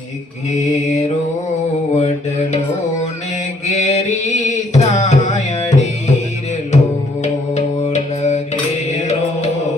ઘેરો વડલો ને ઘેરી સાયડી રે લોલ ઘેરો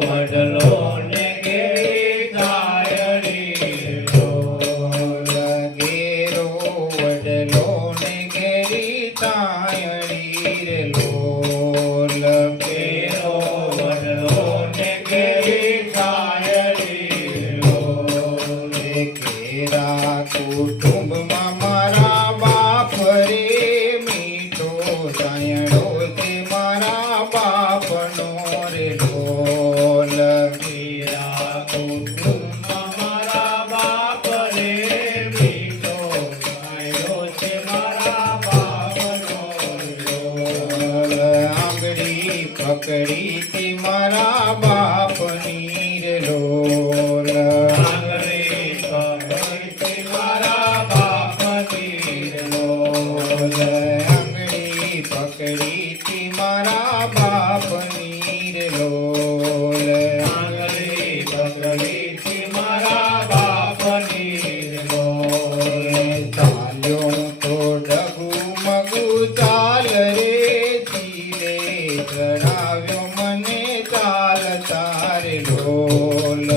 વડલો ને ઘેરી સાયડી રે લોલ ઘેરો વડલો ને ઘેરી સાયડી રે લોલ ઘેરો વડલો ને ઘેરી સાયડી રે લોલ ઘેરા કુટુંબમાં મારા બાપ રે મીઠો સાયડો તે મારા બાપનો રે ઢોલ ઘેરા કુટુંબમાં મારા બાપ રે મીઠો સાયડો તે મારા બાપનો ઢોલ આંગળી પકડી તે મારા બાપની રે લોલ આંગળી પકડી તે મારા બાપની રે લોલ આંગળી પકડી તે મારા બાપની રે લોલ આંગળી પકડી તે મારા બાપની રે લોલ ચાલ્યો તો ડગુ મગુ ચાલ રે જીવે ચડાવ્યો મને ચાલ તારે લોલ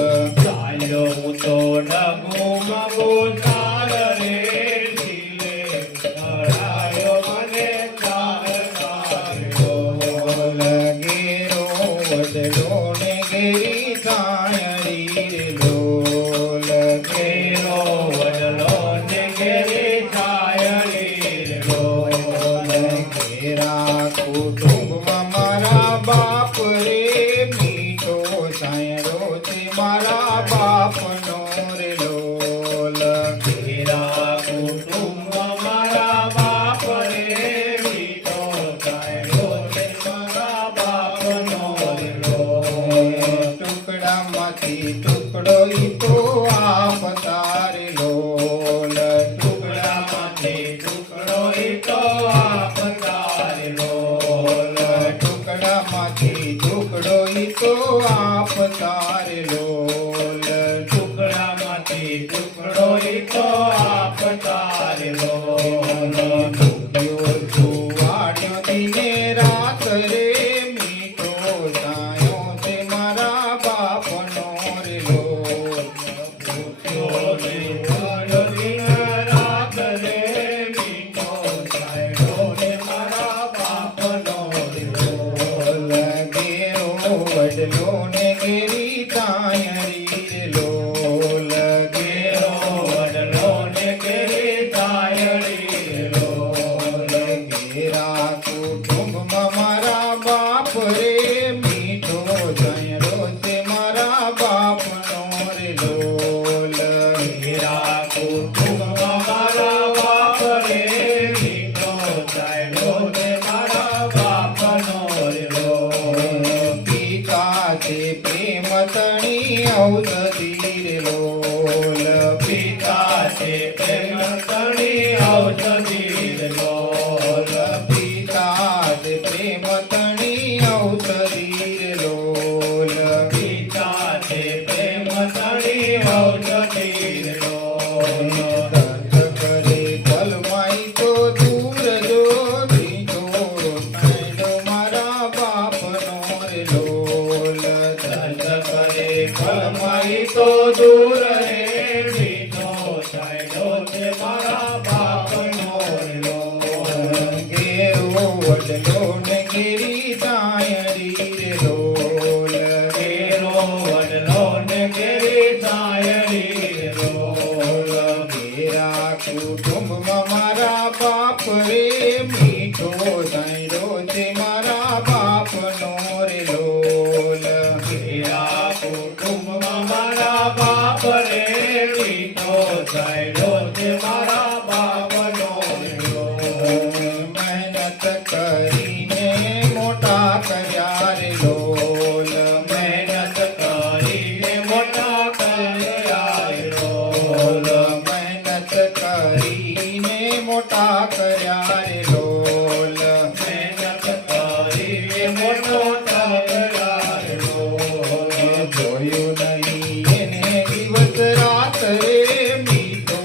ચાલ્યો તો ડગુ મગુ ચાલ રે જીવે ચડાવ્યો મને ચાલ તારે લોલ ઘેરો વડલો ને ઘેરી સાયડી રે લોલ ઘેરો વડલો ને ઘેરી સાયડી રે લોલ ઘેરા કુટુંબમાં મારા બાપ રે મીઠો સાયડો તે મારા બાપનો રે લોલ ઘેરા કુટુંબમાં મારા બાપ રે મીઠો સાયડો તે મારા બાપનો રે લોલ ટુકડામાંથી ટુકડો ઈ તો આપ તારે લોલ ટુકડામાંથી ટુકડો ઈ તો આપ તારે લોલ ટુકડામાંથી ટુકડો ઈ તો આપ તારે લોલ ટુકડામાંથી ટુકડો ઈ તો આપ તારે લોલ ડૂબ્યો જુવાડ્યો દિને રાત રે મીઠો સાયો તે મારા બાપનો રે લોલ ડૂબ્યો જુવાડ્યો દિને રાત રે મીઠો સાયો તે મારા બાપનો રે લોલ ઘેરો વડલો ને ઘેરી સાયડી રે લોલ ઘેરો વડલો ને ઘેરી સાયડી રે લોલ ઘેરા કુટુંબમાં મારા બાપ રે મીઠો સાયડો તે મારા બાપનો રે લોલ ઘેરા કુટુંબમાં મારા બાપ રે મીઠો સાયડો તે મારા બાપનો રે લોલ પિતા તે પ્રેમ તણી ઔષધી રે લોલ પિતા તે પ્રેમ તણી ઔષધી રે લોલ પિતા તે પ્રેમ તણી ઔષધી રે લોલ પિતા તે પ્રેમ તણી ઔષધી રે લોલ દર્દ કરે પલમાઈ તો દૂર જો બીજો સાયડો મારા બાપનો રે લોલ દર્દ કરે પલમાઈ તો દૂર રે બીજો સાયડો તે મારા બાપનો રે લોલ ઘેરો વડલો ને ઘેરી સાયડી રે લોલ ઘેરો વડલો ને ઘેરી સાયડી રે લોલ ઘેરા કુટુંબમાં મારા બાપ રે મીઠો સાયડો તે મારા બાપનો રે લોલ ઘેરા કુટુંબમાં મારા બાપ રે મીઠો સાયડો તે મારા બાપનો રે લોલ મહેનત કરીને મોટા કર્યા રે લોલ મહેનત કરીને મોટા કર્યા રે લોલ મહેનત કરીને મોટા કર્યા રે લોલ મહેનત કરીને મોટા કર્યા રે લોલ જોયું નહીં એને દિવસ રાત રે મીઠો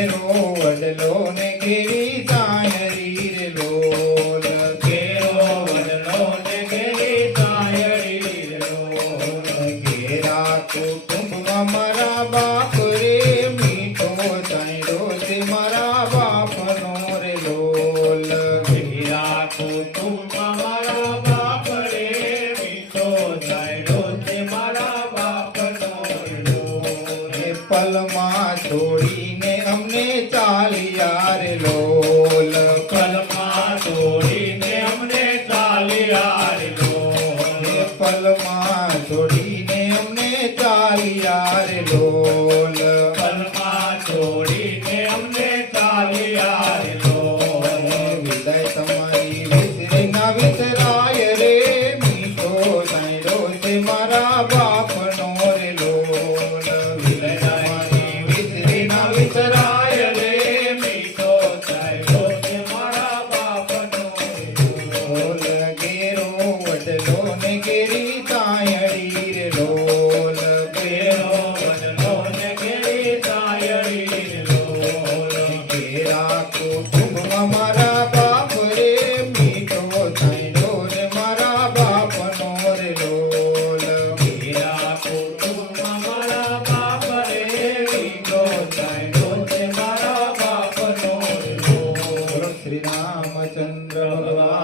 ઘેરો વડલો ને ઘેરી સાયડી રે લોલ ઘેરો વડલો ને ઘેરી સાયડી રે લોલ ઘેરા કુટુંબમાં મારા બાપ રે મીઠો સાયડો છે મારા બાપનો રે લોલ ઘેરા કુટુંબમાં મારા બાપ રે મીઠો સાયડો છે મારા બાપનો રે લોલ એ પલમાં છોડીને અમને ચાલ્યા રે લોલ કલમાં છોડીને અમને ચાલ્યા રે લોલ એ પલમાં છોડીને અમને ચાલ્યા રે લોલ કલમાં છોડીને અમને ચાલ્યા રે લોલ વિદાય તમારી વિસરી ના વિસરાય રે મીઠો સાંયડો છે મારા બાપનો રે લોલ વિદાય તમારી વિસરી ના વિસરાય રે મીઠો સાયડો છે મારા બાપનો લોલ ઘેરો વડલો ને ઘેરી સાયડી રે લોલ ઘેરો વડલો ને ઘેરી સાયડી રે લોલ ઘેરા કુટુંબમાં મારા બાપ રે મીઠો સાંયડો રે મારા બાપનો રે લોલ ઘેરા કુટુંબમાં મારા બાપ રે મીઠો સાયડો છે મારા બાપનો રે લોલ બોલો શ્રી રામચંદ્ર ભગવાન